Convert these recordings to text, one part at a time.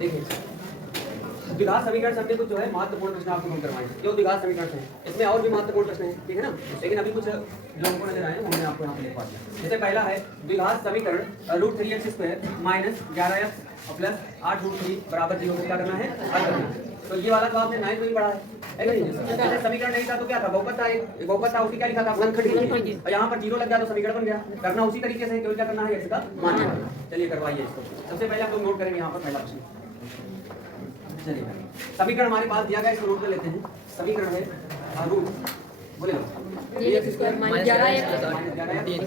देखिए द्विघात समीकरण से हमने कुछ जो है महत्वपूर्ण प्रश्न आपको हम करवाएं। जो द्विघात समीकरण है इसमें और भी महत्वपूर्ण प्रश्न है, ठीक है ना। लेकिन अभी कुछ जो हमको नजर आए हमने आपको यहाँ पे लिखवा दिया। जैसे पहला है द्विघात समीकरण √3x² माइनस 11x प्लस 8√3 बराबर 0 को क्या करना है, हल करना है। तो ये वाला तो आपने 9th में ही पढ़ा है कि नहीं। जैसे समीकरण नहीं था तो क्या था, बहुपद था। एक बहुपद था, उसकी क्या लिखा था, घनखंड। और यहाँ पर 0 लग गया तो समीकरण बन गया। करना उसी तरीके से, केवल क्या करना है, x का मान निकालना। चलिए करवाइए इसको। सबसे पहले हम लोग नोट करेंगे यहाँ पर पहला प्रश्न। चलिए समीकरण हमारे पास दिया गया, इसको नोट कर लेते हैं। समीकरण है रूट बोले x² माइनस 11x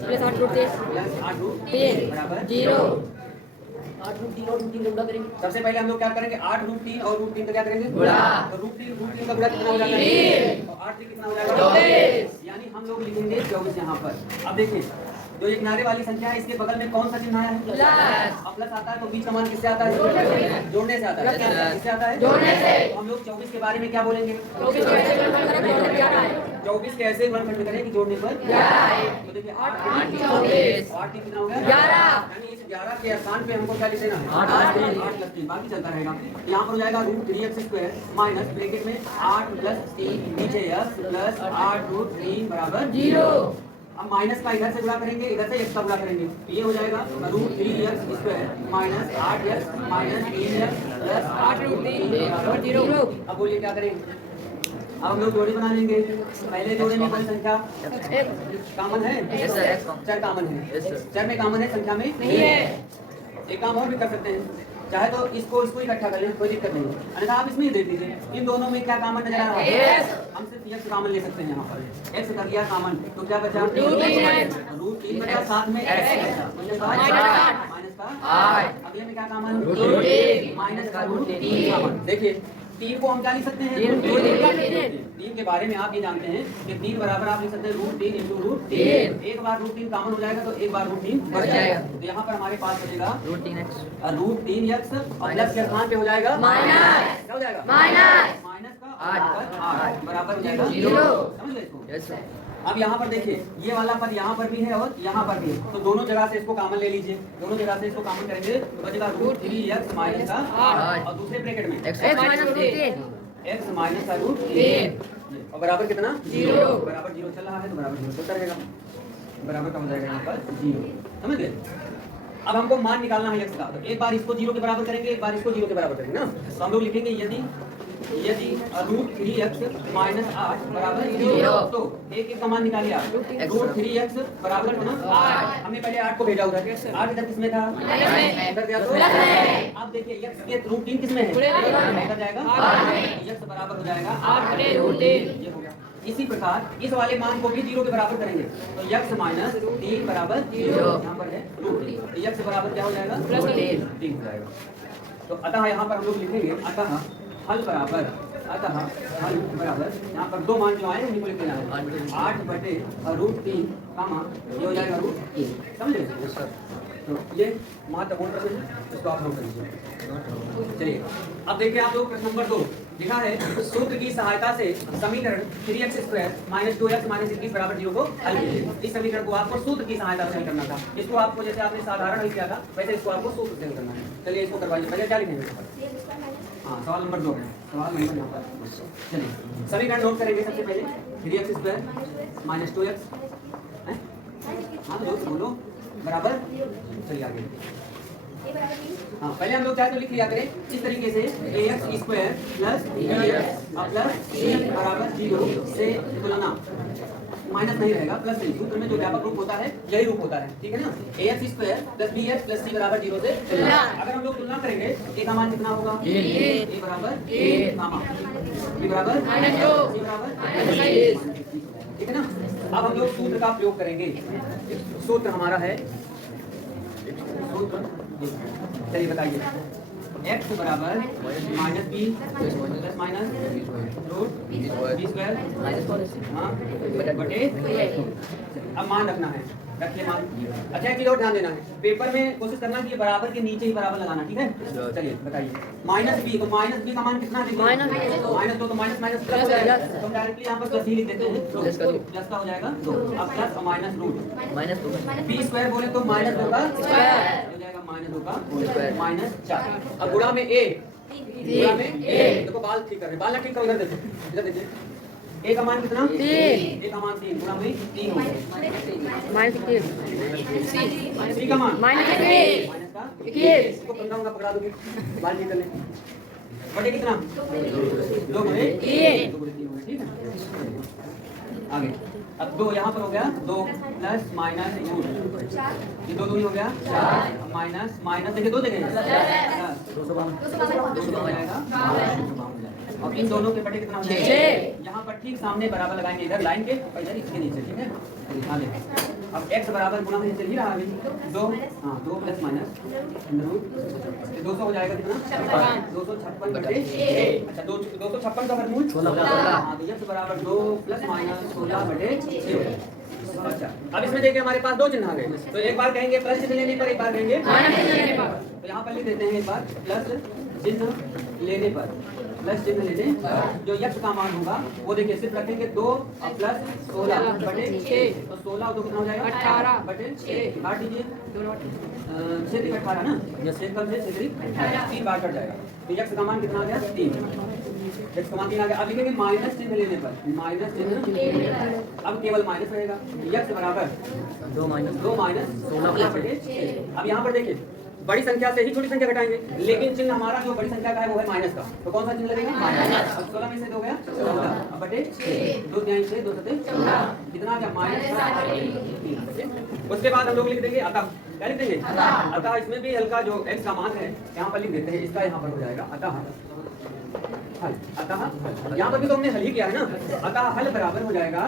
प्लस 8√3 बराबर 0। 8√3 और √3 गुणा करेंगे। सबसे पहले हम लोग क्या करेंगे, 8√3 और √3 का क्या करेंगे, गुणा। तो √3 का गुणा कितना हो जाएगा, और 8 से कितना हो जाएगा, 24। यानी हम लोग लिखेंगे 24 यहाँ पर। अब देखिए जो एक किनारे वाली संख्या है इसके बगल में कौन सा चिन्ह है, प्लस। अब प्लस आता है तो बीच का मान किससे आता है, जोड़ने से आता है। किससे आता है, जोड़ने से। हम लोग 24 के बारे में क्या बोलेंगे, 24 कैसे गुणनखंड करें कि जोड़ने पर 11। तो देखिए 8 कितना हो गया, 11। यानी इस 11 के स्थान पे हमको क्या लिख देना है, 8 + 3 बाकी चलता रहेगा। यहाँ पर हो जाएगा √3x² माइनस ब्रैकेट में 8 + 3 नीचे x प्लस 8√3 बराबर 0। अब माइनस का इधर से गुणा करेंगे, इधर से x का गुणा करेंगे, तो ये हो जाएगा √3x² minus 8x minus 3x plus 8√3 बराबर 0। अब बोलिए क्या करेंगे, अब हम लोग जोड़ी बना लेंगे। पहले जोड़े में कोई संख्या कॉमन है, चर कॉमन है, चर में कॉमन है, संख्या में नहीं है। एक काम और भी कर सकते हैं, चाहे तो इसको इकट्ठा कर लें, कोई दिक्कत नहीं। अन्यथा आप इसमें ही देख लीजिए, इन दोनों में क्या कॉमन नजर आ रहा है, हम सिर्फ x कॉमन ले सकते हैं। यहाँ पर x कर लिया कॉमन, तो क्या बचा, √3 बचा, साथ में x माइनस का 8। अगले में क्या कॉमन, माइनस का √3 कॉमन। देखिए 3 को हम क्या लिख सकते हैं, 3 के बारे में आप ये जानते हैं कि 3 बराबर आप लिख सकते हैं √3 × √3। एक बार √3 कॉमन हो जाएगा तो एक बार √3 बढ़ जाएगा। तो यहाँ पर हमारे पास बचेगा √3x और प्लस के स्थान पे हो जाएगा माइनस, क्या हो जाएगा, माइनस का 8 बराबर हो जाएगा 0। समझ गए इसको। अब यहाँ पर देखिए ये वाला पद यहाँ पर भी है और यहाँ पर भी है, तो दोनों जगह से इसको कॉमन ले लीजिए। दोनों जगह से इसको कॉमन करेंगे तो बचेगा √3x माइनस का 8 और दूसरे ब्रैकेट में x माइनस का √3 और बराबर कितना, 0। बराबर 0 चल रहा है तो बराबर 0 चलता रहेगा, बराबर का हो जाएगा यहाँ पर 0। समझ गए। अब हमको मान निकालना है x का, तो एक बार इसको 0 के बराबर करेंगे, एक बार इसको 0 के बराबर करेंगे ना। तो हम लोग लिखेंगे यदि √3x माइनस 8 बराबर 0, तो एक का मान निकालिए आप। √3x बराबर कितना, 8। हमने पहले 8 को भेजा उधर, 8 इधर किसमें था, इधर गया तो अब देखिए x के √3 किसमें है, इधर जाएगा, x बराबर हो जाएगा 8 × √3। ये हो गया। इसी प्रकार इस वाले मान को भी 0 के बराबर करेंगे, तो x माइनस 3 बराबर 0। यहाँ पर है √3, x बराबर क्या हो जाएगा, +3 हो जाएगा। तो अतः यहाँ पर हम लोग लिखेंगे अतः हल बराबर, यहाँ पर दो मान जो आए उन्हीं को लिख देना है, 8/√3 कामा ये हो जाएगा √3। समझ रहे। तो ये महत्वपूर्ण प्रश्न है, इसको आप नोट करिए। चलिए अब देखिए आप लोग प्रश्न नंबर 2 लिखा है, सूत्र की सहायता से समीकरण 3x² माइनस 2x माइनस 21 बराबर 0 को हल कीजिए। इस समीकरण को आपको सूत्र की सहायता से हल करना था। इसको आपको जैसे आपने साधारण हल किया था वैसे इसको आपको सूत्र से हल करना है। चलिए इसको करवाइए। पहले क्या लिखेंगे, हाँ सवाल नंबर 2 है, सवाल नंबर यहाँ पर। चलिए समीकरण नोट करेंगे। सबसे पहले 3x² माइनस 2x, हाँ तो बोलो बराबर, चलिए आगे। हाँ पहले हम लोग चाहे तो लिख लिया करें इस तरीके से, ax² plus bx plus c बराबर 0 से तुलना, माइनस नहीं रहेगा, प्लस नहीं। सूत्र में जो व्यापक रूप होता है यही रूप होता है, ठीक है ना। ax² plus bx plus c बराबर 0 से तुलना। अगर हम लोग तुलना करेंगे a का मान कितना होगा, a बराबर b बराबर -2, c बराबर, ठीक है ना। अब हम लोग सूत्र का प्रयोग करेंगे। सूत्र हमारा है, सूत्र चलिए बताइए, x बराबर -b प्लस माइनस √b² हाँ बटे। अब मान रखना है रखिए मान। अच्छा एक चीज और ध्यान देना है, पेपर में कोशिश करना कि ये बराबर के नीचे ही बराबर लगाना, ठीक है? चलिए बताइए माइनस बी, तो माइनस बी का मान कितना देंगे? माइनस 2, तो माइनस माइनस प्लस हो जाएगा, तो हम डायरेक्टली यहाँ पर प्लस ही लिख देते हैं, प्लस का हो जाएगा 2। अब प्लस और माइनस रूट बी स्क्वायर बोले तो माइनस 2 का स्क्वायर हो जाएगा, माइनस 2 का माइनस 4। अब गुणा में ए, गुणा में ए, देखो बाल ठीक कर रहे, बाल ना ठीक करो, इधर देखो, इधर देखिए। ए का मान कितना? 3। ए का मान 3, गुणा में 3 हो गया। माइनस 3 सी का मान माइनस माइनस का 21 इसको पंद्रह होगा, पकड़ा दोगे, बाल ठीक कर ले। बटे कितना? 2 गुणे 3 हो गया, ठीक है? आगे अब 2 यहाँ पर हो गया, 2 प्लस माइनस रूट, ये 2 दूनी हो गया 4, माइनस माइनस देखिए 2 जगह 252 हो जाएगा। और इन दोनों के बटे कितना हो जाएगा? 6। यहाँ पर ठीक सामने बराबर लगाएंगे, इधर लाइन के और इधर इसके नीचे, ठीक है? आगे अब x बराबर गुणा में चल ही रहा है 2, हाँ 2 प्लस माइनस रूट 200 हो जाएगा कितना? 256 बटे 6। अच्छा 256 का वर्गमूल 16, हाँ तो x बराबर 2 प्लस माइनस 16 बटे 6। अच्छा अब इसमें देखिए हमारे पास 2 चिन्ह आ गए, तो एक बार कहेंगे प्लस चिन्ह लेने पर, एक बार कहेंगे माइनस चिन्ह लेने पर। तो यहाँ पर लिख देते हैं एक बार प्लस चिन्ह लेने पर, प्लस चिन्ह लेने जो यक्ष का मान होगा वो देखिए सिर्फ रखेंगे 2 और प्लस 16 बटे 6, तो 16 और 2 कितना हो जाएगा? 18 बटे 6। काट दीजिए, 6 3 18 ना, या 6 कम से 3 बार कट जाएगा, तो यक्ष का मान कितना आ गया? 3। यक्ष का मान 3 आ गया। अब लिखेंगे माइनस चिन्ह लेने पर, माइनस चिन्ह अब केवल माइनस रहेगा, यक्ष बराबर 2 माइनस 16 बटे 6। अब यहाँ पर देखिए बड़ी संख्या से ही छोटी संख्या घटाएंगे, लेकिन चिन्ह हमारा जो बड़ी संख्या का है वो है माइनस का, तो कौन सा चिन्ह लगेगा? माइनस। अब 16 में से 2 गया 14, अब बटे 6, 2 तिहाई से 2 सते 14, कितना क्या? माइनस। उसके बाद हम लोग लिख देंगे अतः, क्या लिख देंगे? अतः इसमें भी हल्का जो x का मान है यहाँ पर लिख देते हैं, इसका यहाँ पर हो जाएगा अतः हल। अतः यहाँ पर भी तो हमने हल ही किया है ना, अतः हल बराबर हो जाएगा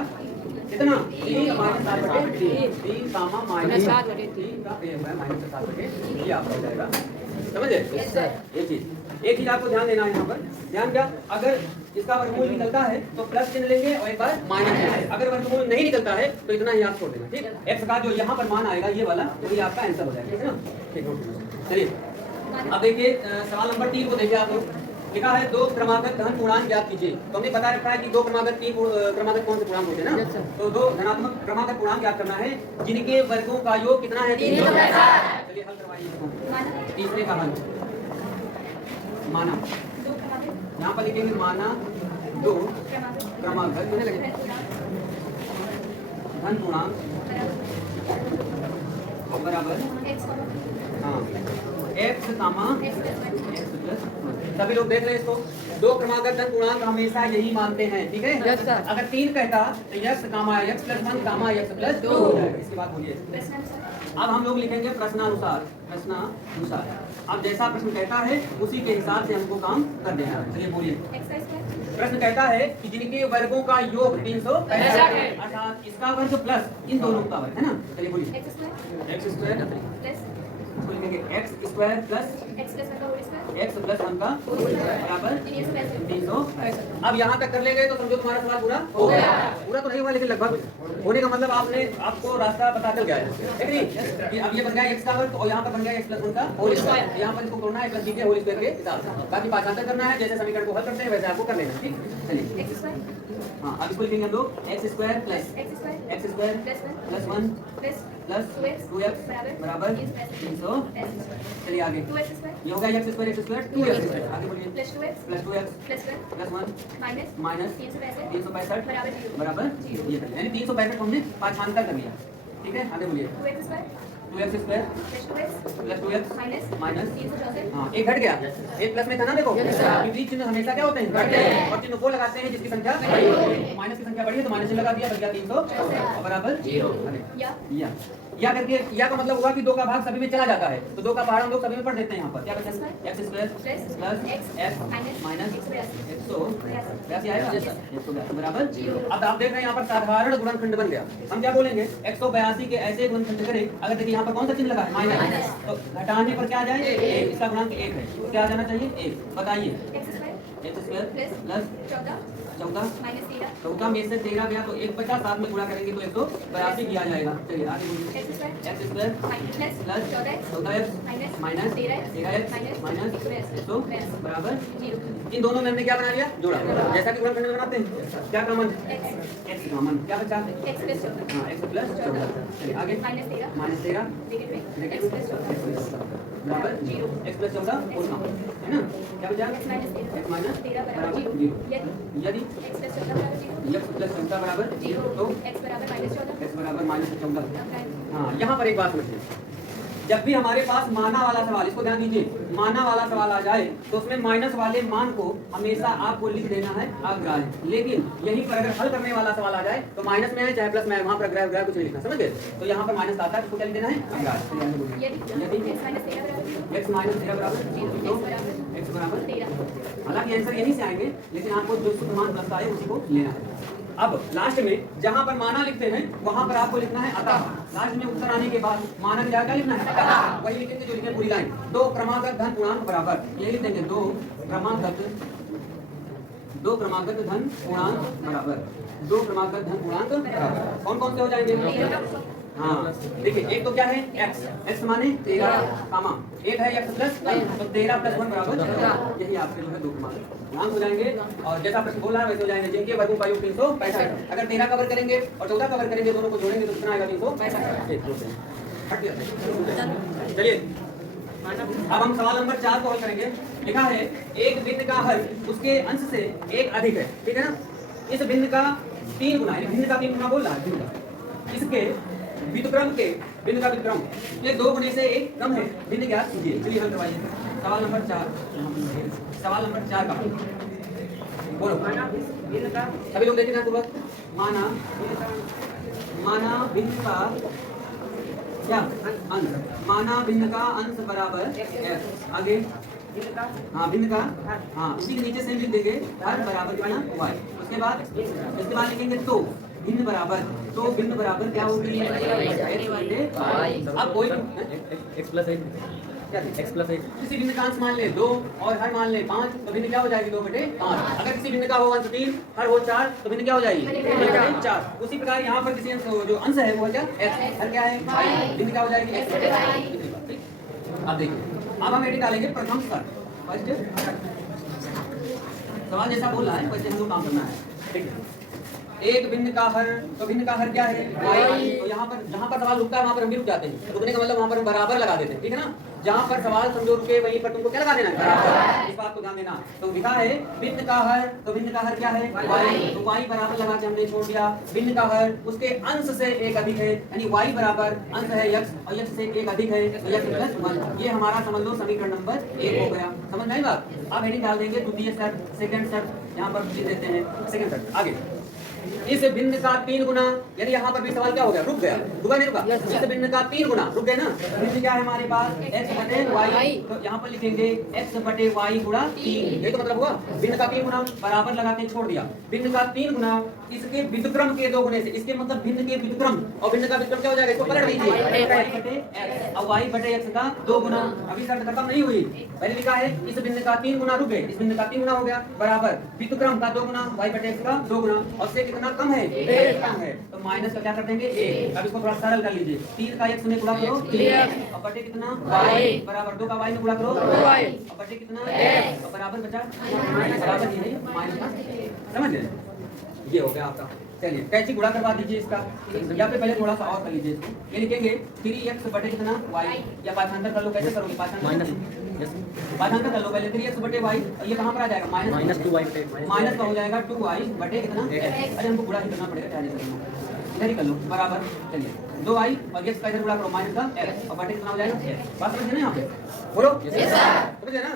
कितना? 3 माइनस 7 बटे 3 कामा माइनस 7 बटे 3 का ये है माइनस 7 बटे, ये आपका हो जाएगा, समझे? एक चीज आपको ध्यान देना है यहाँ पर, ध्यान क्या? अगर इसका वर्गमूल निकलता है तो प्लस चिन्ह लेंगे और एक बार माइनस चिन्ह लेंगे, अगर वर्गमूल नहीं निकलता है तो इतना ही आप छोड़ देना, ठीक? x का जो यहाँ पर मान आएगा ये वाला, तो ये आपका आंसर हो जाएगा, ठीक है ना? ठीक, चलिए अब देखिए सवाल नंबर 3 को देखिए आप लोग, लिखा है 2 क्रमागत धन पूर्णांक ज्ञात कीजिए। तो हमने बता रखा है कि 2 क्रमागत 3 क्रमागत कौन से पूर्णांक होते हैं ना, तो 2 धनात्मक क्रमागत पूर्णांक ज्ञात करना है जिनके वर्गों का योग कितना है? 365। चलिए हल करवाइए इसको, तीसरे का हल माना, यहाँ पर लिखेंगे माना 2 क्रमागत धन पूर्णांक बराबर हाँ x कामा x प्लस, सभी लोग देख रहे हैं इसको, 2 क्रमागत धन पूर्णांक हमेशा यही मानते हैं, ठीक है? अगर 3 कहता तो x कामा x प्लस 1 कामा x प्लस 2 हो जाएगा। इसके बाद बोलिए, अब हम लोग लिखेंगे प्रश्नानुसार, प्रश्नानुसार, अब जैसा प्रश्न कहता है उसी के हिसाब से हमको काम कर देना है। चलिए बोलिए, प्रश्न कहता है कि जिनके वर्गों का योग 365 है, अर्थात इसका वर्ग प्लस इन दोनों का वर्ग है ना। चलिए बोलिए, x स्क्वायर लिखेंगे x square plus x plus 1 का बराबर 365। अब यहाँ तक कर ले गए तो समझो तुम्हारा सवाल पूरा हो गया। पूरा तो नहीं हुआ लेकिन लगभग होने का मतलब आपको रास्ता पता चल गया है, ठीक नहीं? कि अब ये बन गया x का वर्ग और यहाँ पर बन गया x प्लस 1 का होल स्क्वायर, यहाँ पर इसको करना है प्लस होल स्क्वायर के हिसाब से, बाकी पाठांतर करना है, जैसे समीकरण को हल करते हैं वैसे आपको कर लेना, ठीक? चलिए हाँ अब इसको लिखेंगे हम लोग x square plus plus 1 plus 2x बराबर 300। चलिए आगे, ये हो गया x स्क्वायर 2x, आगे बोलिए प्लस 2x प्लस 1 माइनस 365 बराबर ये, यानी 365 हमने पाठांतर कर लिया, ठीक है? आगे बोलिए 2x square plus 2x minus, हाँ एक घट गया, एक प्लस में था ना, देखो विपरीत चिन्ह हमेशा क्या होते हैं? घटते हैं, और चिन्ह को लगाते हैं जिसकी संख्या बड़ी होती है, माइनस की संख्या बड़ी है तो माइनस चिन्ह लगा दिया, बच गया 300 बराबर 0। या करके या का मतलब हुआ कि 2 का भाग सभी में चला जाता है, तो 2 का भाग हम लोग सभी में पढ़ देते हैं। यहाँ पर क्या बचा? x square plus x minus 182 आएगा बराबर 0। अब आप देख रहे हैं यहाँ पर साधारण गुणनखंड बन गया। हम क्या बोलेंगे? 182 के ऐसे गुणनखंड करें, अगर देखिए यहाँ पर कौन सा चिन्ह लगा है? माइनस, तो घटाने पर क्या आ जाए? 1, इसका गुणांक 1 है, तो क्या आ जाना चाहिए? 1। बताइए x square plus plus 14 minus 13 14 में से 13 गया तो 1 50 में गुणा करेंगे तो 182 किया जाएगा। चलिए आगे बोलिए। X square x square plus plus 14x 14x minus 13x minus 100 बराबर 0 इन दोनों में हमने क्या बना लिया? जोड़ा। जैसा कि गुणनखंड में बनाते हैं क्या कॉमन? X common. क्या बचा? एक्स प्लस 14 हाँ एक्स प्लस 14। चलिए आगे माइनस 13 -13 ब्रैकेट में एक्स प्लस 14 बराबर 0 एक्स प्लस 14 होल कॉमन है ना। क्या बचा? एक्स माइनस 13 एक्स माइनस 13 बराबर बराबर 0 0 यदि एक्स प्लस 14 बराबर 0 एक्स प्लस 14 बराबर 0 तो एक्स बराबर माइनस 14 एक्स बराबर -14। अब हाँ यहाँ पर एक बात समझिए, जब भी हमारे पास माना वाला सवाल, इसको ध्यान दीजिए, माना वाला सवाल आ जाए तो उसमें माइनस वाले मान को हमेशा आपको लिख देना है अग्राह्य। लेकिन यहीं पर अगर हल करने वाला सवाल आ जाए तो माइनस में है चाहे प्लस में है, वहां पर अग्राह्य कुछ नहीं लिखना, समझ गए? तो यहाँ पर माइनस आता है, उसको क्या लिख देना है? अग्राह्य। यदि एक्स माइनस 13 बराबर 0 एक्स माइनस 13 बराबर 0 तो एक्स एक्स बराबर 13 हालांकि आंसर यहीं से आएंगे, लेकिन आपको जो शुद्ध मान प्लस आए उसी को लेना है। अब लास्ट में जहां पर माना लिखते हैं वहां पर आपको लिखना है अतः। लास्ट में उत्तर आने के बाद माना की जगह क्या लिखना है? अतः। वही लिखेंगे जो लिखे पूरी लाइन। दो क्रमागत धन पूर्णांक बराबर, यही लिख देंगे दो क्रमागत धन पूर्णांक बराबर, दो क्रमागत धन पूर्णांक बराबर। कौन कौन से हो जाएंगे? हाँ देखिए, एक तो क्या है? x, x माने 13 कामा एक है x प्लस 1 तो 13 प्लस 1 बराबर 14। यही आपके जो है दो क्रमांक हो जाएंगे। और जैसा प्रश्न बोला है वैसे हो जाएंगे, जिनके वर्गों का योग 365। अगर 13 कवर करेंगे और 14 कवर करेंगे, दोनों को जोड़ेंगे तो कितना आएगा? 365। चलिए अब हम सवाल नंबर 4 को हल करेंगे। लिखा है एक बिंदु का हर उसके अंश से एक अधिक है, ठीक है ना। इस बिंदु का 3 गुना, बिंदु का 3 गुना बोल रहा है बिंदु का, इसके व्युत्क्रम के बिंदु का व्युत्क्रम ये 2 गुने से एक कम है, बिंदु ज्ञात कीजिए। चलिए हल करवाइए सवाल नंबर 4। सवाल नंबर 4 का बोलो। सभी लोग देखें ना पूर्वक। माना बिंदु का क्या अंश, माना बिंदु का अंश बराबर x। आगे हाँ बिंदु का, हाँ उसी के नीचे से लिख देंगे हर बराबर कितना y। उसके बाद लिखेंगे तो भिन्न बराबर, तो भिन्न बराबर क्या होगी? अब कोई x प्लस 1 किसी बिंदु का अंश मान ले 2 और हर मान ले 5 तो भिन्न क्या हो जाएगी? 2/5। अगर किसी बिंदु का हो अंश 3 हर हो 4 तो भिन्न क्या हो जाएगी? 4। उसी प्रकार यहाँ पर किसी अंश जो अंश है वो क्या? x, हर क्या है? भिन्न क्या हो जाएगी? x। अब देखिए, अब हम एडी डालेंगे प्रथम स्तर। फर्स्ट सवाल जैसा बोल रहा है वैसे हम लोग काम करना है, ठीक है। एक भिन्न का हर, तो भिन्न का हर क्या है? y। तो यहाँ पर जहाँ पर सवाल रुकता है वहाँ पर हम भी रुक जाते हैं। रुकने का मतलब वहाँ पर हम बराबर लगा देते हैं, ठीक है ना। जहाँ पर सवाल समझो रुके वहीं पर तुमको क्या लगा देना है? बराबर। इस बात को ध्यान देना। तो लिखा है भिन्न का हर, तो भिन्न का हर क्या है? y। तो y बराबर लगा के हमने छोड़ दिया। भिन्न का हर उसके अंश से एक अधिक है, यानी y बराबर अंश है x और x से एक अधिक है तो x प्लस 1। ये हमारा समझ लो समीकरण नंबर 1 हो गया। समझ नहीं बात? अब हेडिंग डाल देंगे द्वितीय स्तर, सेकंड स्तर, यहाँ पर लिख देते हैं सेकंड स्तर। आगे इस बिंदु का 3 गुना, यानी यहाँ पर भी सवाल क्या हो गया? रुक गया, रुका नहीं रुका? इस बिंदु का 3 गुना, रुक गए ना। बिंदु क्या है हमारे पास? x बटे y। तो यहाँ पर लिखेंगे x बटे y गुणा 3। यही तो मतलब हुआ। बिंदु का 3 गुना बराबर लगा के छोड़ दिया। बिंदु का 3 गुना इसके व्युत्क्रम के 2 गुने से, इसके मतलब भिन्न के व्युत्क्रम, और भिन्न का व्युत्क्रम क्या हो जाएगा? इसको पलट दीजिए, y बटे x और y बटे x का 2 गुना। अभी शर्त खत्म नहीं हुई, पहले लिखा है इस बिंदु का 3 गुना, रुक गए, इस बिंदु का 3 गुना हो गया बराबर व्युत्क्रम का 2 गुना y बटे x का 2 गुना, और से कितना कम है? कम है। तो माइनस का क्या कर देंगे? 1। अब इसको थोड़ा सरल कर लीजिए। 3 का x में गुणा करो 3 और बटे कितना y बराबर 2 का y में गुणा करो 2y और बटे कितना x और बराबर बचा बराबर ये है माइनस का। समझ गए? ये हो गया आपका। चलिए कैसे गुणा करवा दीजिए इसका, या फिर पहले थोड़ा सा और कर लीजिए इसको। ये लिखेंगे 3x बटे कितना y, या पाठांतर कर लो। कैसे करोगे पाठांतर? पाठांतर कर लो पहले। 3x बटे y और ये कहाँ पर आ जाएगा? माइनस 2y, माइनस का हो जाएगा 2y बटे कितना? अरे हमको गुणा ही करना पड़ेगा, क्या नहीं करना, इधर ही कर लो बराबर। चलिए 2y और x का इधर गुणा करो माइनस का x और बटे कितना हो जाएगा? बात समझे ना यहाँ पे? बोलो समझे ना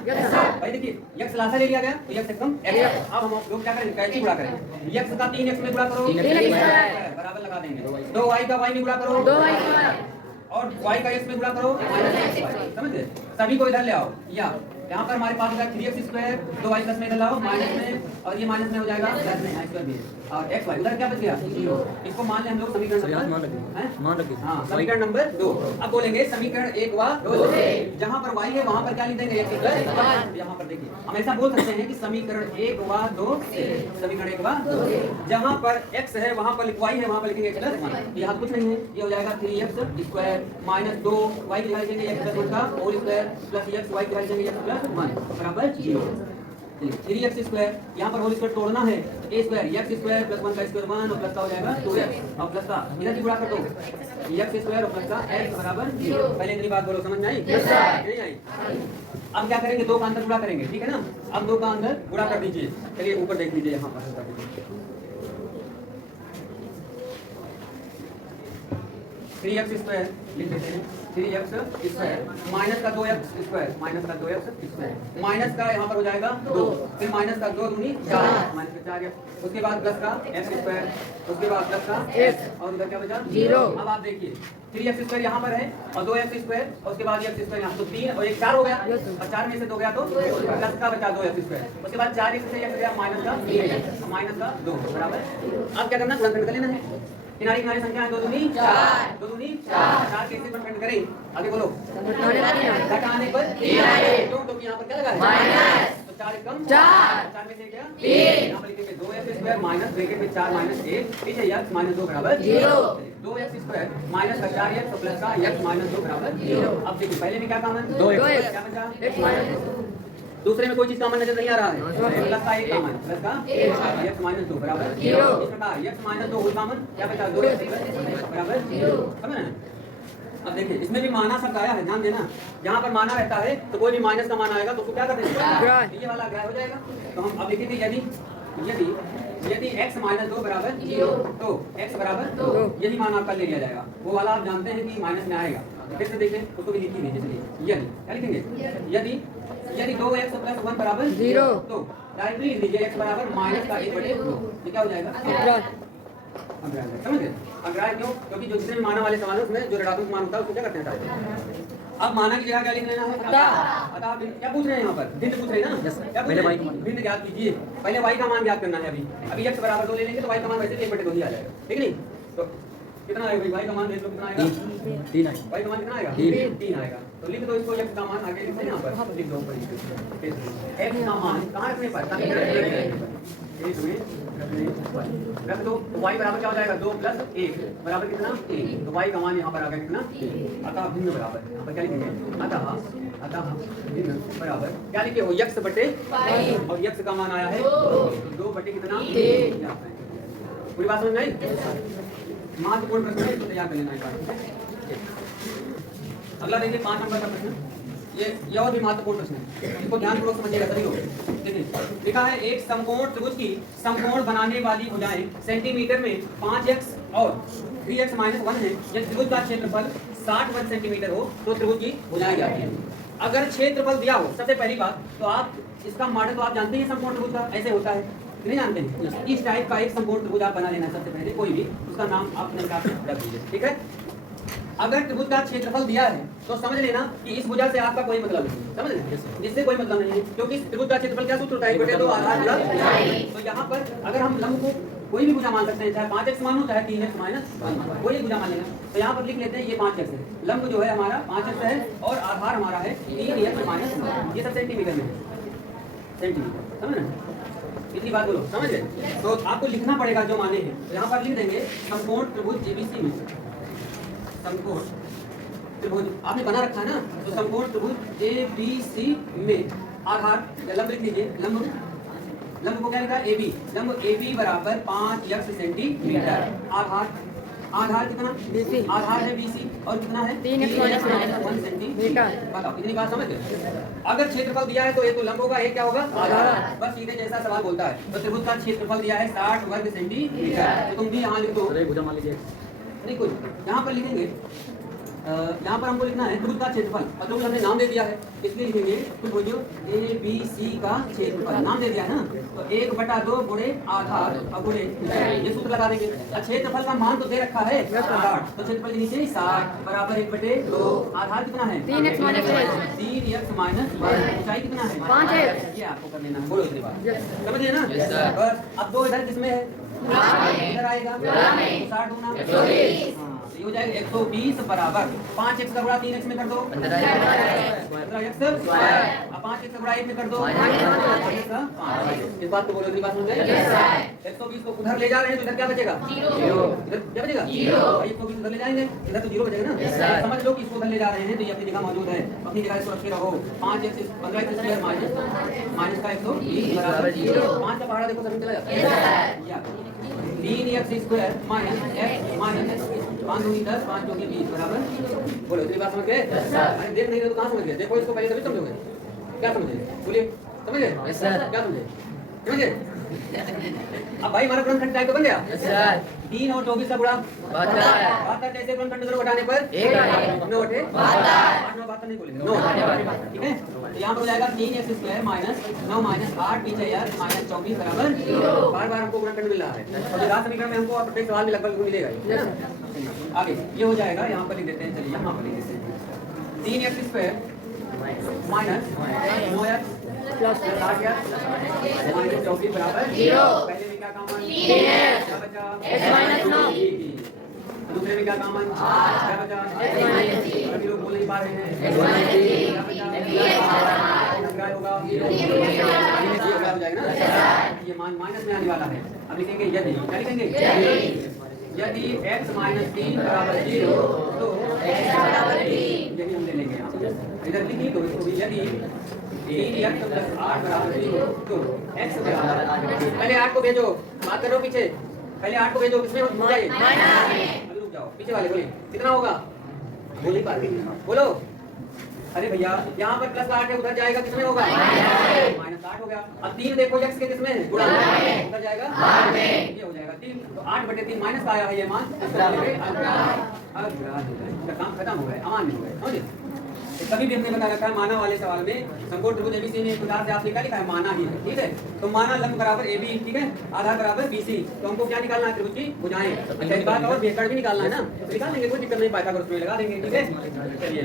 भाई? देखिए x लासा ले लिया गया तो x एकदम x। अब हम लोग क्या करेंगे? कैसे गुणा करेंगे? x का 3x में गुणा करो बराबर लगा देंगे। 2y का y में गुणा करो 2y और y का x में गुणा करो -x। समझ गए? सभी को इधर ले आओ। या यहाँ पर हमारे पास 3x स्क्वायर 2y प्लस में इधर लाओ माइनस में, और ये माइनस में हो जाएगा प्लस में, स्क्वायर भी है। और एक्स वाई उधर क्या बच गया? इसको मान ले हम लोग समीकरण नंबर हाँ समीकरण नंबर 2। अब बोलेंगे समीकरण 1 व 2 से जहाँ पर y है वहाँ पर क्या लिख देंगे? x प्लस यहाँ पर देखिए हम ऐसा बोल सकते हैं कि समीकरण 1 व 2 से समीकरण 1 व 2 से जहाँ पर x है वहाँ पर y है वहाँ पर लिखेंगे x प्लस 1। यहाँ कुछ नहीं है, ये हो जाएगा 3x स्क्वायर माइनस 2y की वैल्यू देंगे x प्लस 1 का whole square plus x y की वैल्यू देंगे x प्लस 1 बराबर 0। 3x स्क्वायर यहाँ पर होल स्क्वायर तोड़ना है, a square x square plus 1 का स्क्वायर 1 और प्लस का हो जाएगा 2x और प्लस का इधर की गुणा कर दो x स्क्वायर और प्लस का x बराबर 0। पहले इतनी बात बोलो, समझ में आई? नहीं आई? अब क्या करेंगे? दो का अंदर गुणा करेंगे, ठीक है ना? अब दो का अंदर गुणा कर दीजिए। चलिए ऊपर देख लीजिए, यहाँ पर 3x स्क्वायर लिख देते हैं, 3x स्क्वायर माइनस का 2x स्क्वायर माइनस का 2x स्क्वायर माइनस का यहाँ पर हो जाएगा 2 फिर माइनस का 2 दूनी 4 माइनस का 4x उसके बाद प्लस का x स्क्वायर उसके बाद प्लस का x और उधर क्या बचा 0। अब आप देखिए 3x स्क्वायर यहाँ पर है और 2x स्क्वायर और उसके बाद x स्क्वायर यहाँ तो 3 और 1 4 हो गया और 4 में से 2 गया तो प्लस का बचा 2x स्क्वायर उसके बाद 4x से x गया माइनस का 3 माइनस का 2 बराबर। अब क्या करना? गुणनखंड कर लेना है। किनारे किनारे संख्या है 2 दूनी 4 2 दूनी 4 कैसे पर खंड करें? आगे बोलो। घटाने पर क्यों? क्योंकि यहाँ पर क्या लगा है माइनस, तो 4 एकम 4 में से क्या 3 यहाँ पर लिखेंगे 2x स्क्वायर माइनस ब्रैकेट में 4 माइनस 1 ठीक है x माइनस 2 बराबर 0। 2x स्क्वायर माइनस का 4x तो प्लस का x माइनस 2 बराबर 0। अब देखिए पहले में क्या कॉमन 2x क्या बचा x माइनस 2। दूसरे में कोई चीज कॉमन नजर नहीं आ रहा है, प्लस का 1 कॉमन प्लस का x माइनस 2 बराबर 0। इस प्रकार x माइनस 2 होल कॉमन क्या बचा 2x बराबर 0। समझ रहे हैं? अब देखिए इसमें भी माना शब्द आया है, ध्यान देना। जहाँ पर माना रहता है तो कोई भी माइनस का मान आएगा तो उसको क्या कर देंगे? ये वाला ग्राह हो जाएगा। तो हम अब लिखेंगे यदि x माइनस 2 बराबर 0 तो x बराबर 2 यही मान आपका ले लिया जाएगा। वो वाला आप जानते हैं कि माइनस में आएगा। फिर से देखें उसको भी लिख ही दीजिए। चलिए यदि क्या लिखेंगे? यदि 2x प्लस 1 बराबर 0 तो डायरेक्टली लिख दीजिए x बराबर माइनस का 1/2। ये क्या हो जाएगा? अग्राह्य। समझ गए? अग्राह्य क्यों? क्योंकि जो जितने माना वाले सवाल है उसमें जो ऋणात्मक मान होता है उसको क्या करते हैं? अब माना की जगह क्या लिख लेना है? अतः क्या पूछ रहे हैं यहाँ पर? भिन्न पूछ रहे हैं ना? क्या पहले भिन्न ज्ञात कीजिए। पहले y का मान ज्ञात करना है। अभी x बराबर 2 ले लेंगे तो y का मान वैसे भी 1/2 ही आ जाएगा, ठीक है नहीं? तो कितना आएगा भाई? y का मान देख लो कितना आएगा? 3 आएगा। y का मान कितना आएगा? 3 आएगा। तो लिख दो इसको, x का मान आगे लिखते हैं यहाँ पर लिख दो x का मान कहाँ रखने पर? रख दो। तो y बराबर क्या हो जाएगा? 2 प्लस 1 बराबर कितना 3। तो y का मान यहाँ पर आ गया कितना? अतः भिन्न बराबर यहाँ पर क्या लिखेंगे? अतः भिन्न बराबर क्या लिखे हो? x बटे और x का मान आया है 2 बटे कितना? पूरी बात समझ में आई? महत्वपूर्ण प्रश्न है, इसको तैयार कर लेना एक बार। अगला देखिए 5 नंबर का प्रश्न। ये और भी महत्वपूर्ण प्रश्न है, इसको ध्यानपूर्वक समझिएगा सभी लोग। देखिए लिखा है एक समकोण त्रिभुज की समकोण बनाने वाली भुजाएं सेंटीमीटर में 5x और 3x माइनस 1 है। यदि त्रिभुज का क्षेत्रफल 60 वर्ग सेंटीमीटर हो तो त्रिभुज की भुजाएं जाती हैं। अगर क्षेत्रफल दिया हो, सबसे पहली बात तो आप इसका मॉडल तो आप जानते हैं समकोण त्रिभुज का ऐसे होता है, नहीं जानते हैं? इस टाइप का एक समकोण त्रिभुज आप बना लेना सबसे पहले, कोई भी उसका नाम आप अपने हिसाब से रख दीजिए, ठीक है? अगर त्रिभुज का क्षेत्रफल दिया है तो समझ लेना कि इस भुजा से आपका कोई मतलब नहीं, समझ लेना जिससे कोई मतलब नहीं है, क्योंकि त्रिभुज का क्षेत्रफल क्या सूत्र होता है? 1/2 आधार प्लस। तो यहाँ पर अगर हम लंब को कोई भी भुजा मान सकते हैं, चाहे 5x मानो चाहे 3x माइनस 1 कोई एक भुजा मान लेना। तो यहाँ पर लिख लेते हैं ये 5x है, लंब जो है हमारा 5x है और आधार हमारा है 3x माइनस 1। ये सब सेंटीमीटर में है, सेंटीमीटर, समझ रहे? इतनी बात बोलो, समझ गए? तो आपको लिखना पड़ेगा जो माने हैं। तो यहाँ पर लिख देंगे समकोण त्रिभुज ABC में, समकोण त्रिभुज आपने बना रखा है ना, तो समकोण त्रिभुज ABC में आधार लंब लिख दीजिए। लंब को क्या लिखा है? AB। लंब AB बराबर 5x सेंटीमीटर। आधार कितना? BC। आधार है BC और कितना है? 3x minus 1 centimetre. बताओ इतनी बात समझ गए? अगर क्षेत्रफल दिया है तो एक तो लंब होगा, एक क्या होगा? आधार। बस सीधे जैसा सवाल बोलता है। तो त्रिभुज का क्षेत्रफल दिया है 60 वर्ग सेंटीमीटर, तो तुम भी यहाँ लिख दो। भुजा मान लीजिए, नहीं कोई यहाँ पर लिखेंगे, यहाँ पर हमको लिखना है त्रिभुज का क्षेत्रफल और त्रिभुज हमने नाम दे दिया है इसलिए लिखेंगे त्रिभुज ABC का क्षेत्रफल, नाम दे दिया है ना, तो 1/2 गुणे आधार और गुणे ये सूत्र लगा देंगे। क्षेत्रफल का मान तो दे रखा है 60, तो क्षेत्रफल के नीचे 60 बराबर 1/2। आधार कितना है? 3x minus 1। ऊंचाई कितना है? 5x। ये आपको कर लेना है, बोलो इतनी बात समझिए ना। बस अब 2 इधर किसमें है? इधर आएगा 60 गुना 120। हाँ, तो ये हो जाएगा 120 बराबर 5x का गुणा 3x में कर दो 15x अब 5x का गुणा 1 में कर दो 5। इस बात को बोलो, इतनी बात समझ गए? 120 को उधर ले जा रहे हैं तो इधर क्या बचेगा? इधर क्या बचेगा? 120 उधर ले जाएंगे, इधर तो 0 बचेगा ना। समझ लो कि इसको उधर ले जा रहे हैं तो ये अपनी जगह मौजूद है, अपनी जगह इसको रखे रहो। 5x 15x स्क्वायर माइनस का 120 बराबर 0। 5 का पहाड़ा देखो सभी चला जाता है। 3x square minus x minus 5 दूनी 10 5 चौकी 20 बराबर। बोलो इतनी बात समझ गए? अरे देख नहीं रहे तो कहाँ समझ गए? देखो इसको पहले तभी समझोगे। क्या समझे? बोलिए समझ गए? क्या समझे? समझे? अब भाई हमारा गुणनखंड टाइप का बन गया। 3 और 24 का गुणा 72। जैसे गुणनखंड दोनों घटाने पर 9 बटे 72 नहीं बोलेंगे 9, ठीक है। तो यहाँ पर हो जाएगा 3x स्क्वायर माइनस 9 माइनस 8 पीछे यार माइनस 24 बराबर 0। बार बार हमको गुणनखंड मिल रहा है और रात समीकरण में हमको प्रत्येक सवाल में लगभग मिलेगा ही, है ना। आगे ये हो जाएगा, यहाँ पर लिख देते हैं। चलिए यहाँ पर लिख देते हैं 3x square minus 9x plus 8x minus 24 बराबर 0। पहले में क्या कॉमन? क्या बचा? दूसरे में क्या कॉमन? क्या बचा? अभी लोग बोल नहीं पा रहे हैं। क्या बचा? होगा हो जाएगा ना। ये मान माइनस में आने वाला है। अब लिखेंगे यदि, क्या लिखेंगे? यदि x माइनस 3 बराबर 0 तो यही हम ले लेंगे यहाँ इधर लिखिए। तो इसको भी यदि 3x प्लस 8 बराबर 0 तो x बराबर, पहले 8 को भेजो, बात करो पीछे, पहले 8 को भेजो, किसमें होगा ये? अभी रुक जाओ, पीछे वाले बोलिए कितना होगा? बोल नहीं पा रहे, बोलो। अरे भैया यहाँ पर प्लस 8 है, उधर जाएगा किसमें होगा? माइनस 8 हो गया। अब 3 देखो x के किसमें है? गुणा, उधर जाएगा ये हो जाएगा 3। तो 8 बटे 3 माइनस आया है ये मान, काम खत्म हो गया, अमान नहीं हो गया। समझे? कभी भी हमने बता रखा है माना वाले सवाल में समकोण त्रिभुज एबीसी में एक प्रकार से आपने क्या लिखा है? माना ही है, ठीक है। तो माना लंब बराबर AB, ठीक है, आधार बराबर BC। तो हमको क्या निकालना है? त्रिभुज की भुजाएं। अच्छा एक बात और, बेहतर भी निकालना है ना, तो निकाल लेंगे, कोई दिक्कत नहीं, पाइथागोरस में लगा देंगे, ठीक है। चलिए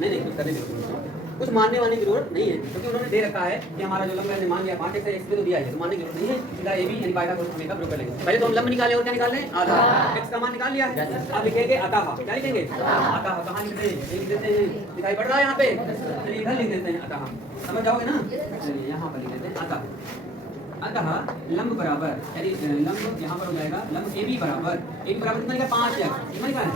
नहीं कुछ करने की कुछ मानने वाली की जरूरत नहीं है, क्योंकि उन्होंने दे रखा है कि हमारा जो लंब है मान लिया 5x है, x पे तो दिया है, तो मानने की जरूरत नहीं है। सीधा AB यानी पाइथागोरस प्रमेय का प्रयोग कर लेंगे। पहले तो हम लंब निकाले और क्या निकाल लें? आधार। x का मान निकाल लिया है, अब लिखेंगे अतः। क्या लिखेंगे? अतः। कहाँ लिखते हैं? लिख देते हैं, दिखाई पड़ रहा है यहाँ पे, चलिए इधर लिख देते हैं अतः। समझ जाओगे ना? चलिए यहाँ पर लिख देते हैं अतः। अतः लंब बराबर, यानी लंब यहाँ पर हो जाएगा लंब AB बराबर कितना लिखा? 5x, कितना लिखा है?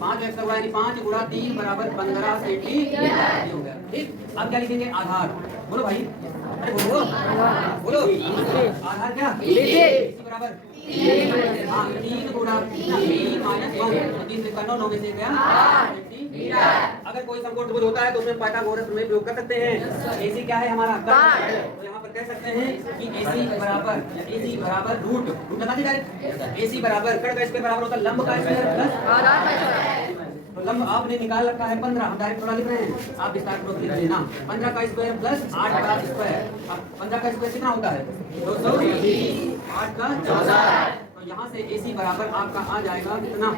5x का गुणा यानी 5 गुणा 3 बराबर 15 सेंटीमीटर ये हो गया, ठीक। अब क्या लिखेंगे? आधार। बोलो भाई, अरे बोलो बोलो, आधार क्या? बराबर 3 गुणा 3 माइनस 1, 3 से 9 में से क्या? अगर कोई समकोण त्रिभुज होता है तो उसमें पाइथागोरस प्रमेय प्रयोग कर सकते हैं। AC क्या है हमारा? तो यहाँ पर कह सकते हैं कि AC बराबर रूट बता दी डायरेक्ट। AC बराबर कर्ण का स्क्वायर बराबर होता है लंब का स्क्वायर प्लस आधार का स्क्वायर। तो लंब आपने निकाल रखा है 15, हम डायरेक्ट थोड़ा लिख रहे हैं, आप विस्तार पूर्वक लिख लेना। 15 का स्क्वायर प्लस 8 का स्क्वायर। अब 15 का स्क्वायर कितना होता है? 220। 8 का 14। तो यहाँ से AC बराबर आपका आ जाएगा कितना?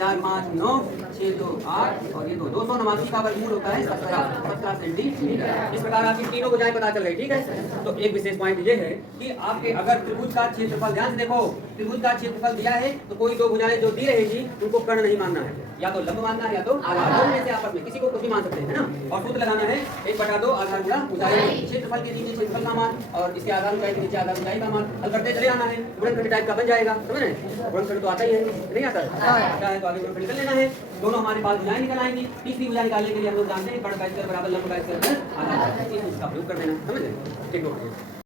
4 5 9 6 2 8 और ये 289 का वर्गमूल होता है 17 सेंटीमीटर। इस प्रकार आपकी तीनों भुजाएं पता चल रही, ठीक है। तो एक विशेष पॉइंट ये है कि आपके अगर त्रिभुज का क्षेत्रफल, ध्यान से देखो, त्रिभुज का क्षेत्रफल दिया है तो कोई दो भुजाएं जो दी रहेगी उनको कर्ण नहीं मानना है, या तो लंब मानना है या तो आधार। दोनों में से आपस में किसी को कुछ भी मान सकते हैं, है ना। और सूत्र लगाना है 1/2 आधार गुणा ऊंचाई। क्षेत्रफल के नीचे क्षेत्रफल का मान और इसके आधार ऊंचाई के नीचे आधार ऊंचाई का मान हल करते चले आना है। गुणनखंड टाइप का बन जाएगा, समझ रहे हैं। गुणनखंड तो आता ही है, नहीं आता है तो आगे गुणनखंड निकल लेना है। दोनों हमारे पास भुजाएं निकल आएंगी। तीसरी भुजा निकालने के लिए हम लोग जानते हैं कर्ण का स्क्वायर बराबर लंब का स्क्वायर प्लस आधार का, इसका प्रयोग कर देना, समझ रहे हैं। ठीक हो गया।